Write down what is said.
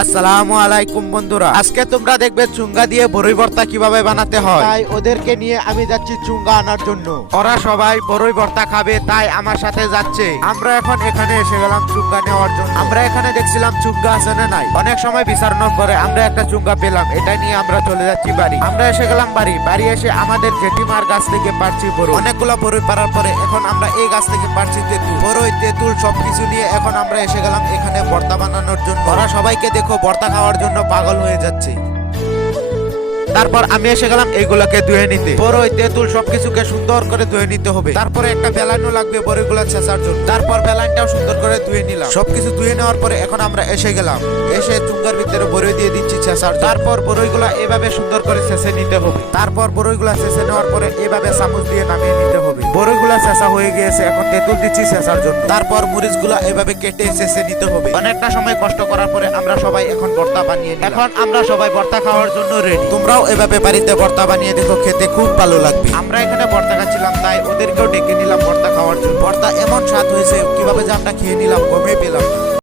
আসসালামু আলাইকুম বন্ধুরা, আজকে তোমরা দেখবে চুঙ্গা দিয়ে বরই ভর্তা কিভাবে বানাতে হয়। তাই ওদেরকে নিয়ে আমি যাচ্ছি চুঙ্গা আনার জন্য। ওরা সবাই বরই ভর্তা খাবে, তাই আমার সাথে যাচ্ছে। আমরা এখন এখানে এসে গেলাম চুঙ্গা নেওয়ার জন্য। আমরা এখানে দেখছিলাম চুঙ্গা আছে না নাই। অনেক সময় বিচারণের পরে আমরা একটা চুঙ্গা পেলাম, এটা নিয়ে আমরা চলে যাচ্ছি বাড়ি। আমরা এসে গেলাম বাড়ি এসে আমাদের জেঠিমার গাছ থেকে পারছি বরই। অনেকগুলো বরই পারার পরে এখন আমরা এই গাছ থেকে পারছি তেঁতুল, বরই তেঁতুল সবকিছু নিয়ে এখন আমরা এসে গেলাম এখানে ভর্তা বানানোর জন্য। ওরা সবাইকে দেখো ভর্তা খাওয়ার জন্য পাগল হয়ে যাচ্ছে। তারপর আমি এসে গেলাম এইগুলাকে ধুয়ে নিতে। বরই তেঁতুল সবকিছুকে সুন্দর করে ধুয়ে নিতে হবে। তারপরে একটা বেলানো লাগবে বরইগুলা ছেঁচার জন্য। তারপর বেলানটাও সুন্দর করে ধুয়ে নিলাম। সবকিছু ধুয়ে নেওয়ার পরে এখন আমরা এসে গেলাম, এসে চুঙ্গার ভিতরে বরই দিয়ে দিচ্ছি ছেঁচার। তারপর বরইগুলা এভাবে সুন্দর করে ছেঁচে নিতে হবে। তারপর বরইগুলা ছেঁচে নেওয়ার পরে এভাবে চামচ দিয়ে নামিয়ে নিতে হবে। বরইগুলা ছেঁচা হয়ে গিয়েছে, এখন তেঁতুল দিচ্ছি ছেঁচার জন্য। তারপর মরিচগুলা এভাবে কেটে ছেঁচে নিতে হবে। অনেকটা সময় কষ্ট করার পরে আমরা সবাই এখন ভর্তা বানিয়ে নিলাম। এখন আমরা সবাই ভর্তা খাওয়ার জন্য রেডি। তোমরাও এভাবে বাড়িতে ভর্তা বানিয়ে দেখো, খেতে খুব ভালো লাগবে। আমরা এখানে ভর্তা খাচ্ছিলাম, তাই ওদেরকেও ডেকে নিলাম ভর্তা খাওয়ার জন্য। ভর্তা এমন স্বাদ হয়েছে, কিভাবে যে আমরা খেয়ে নিলাম গমে পেলাম না।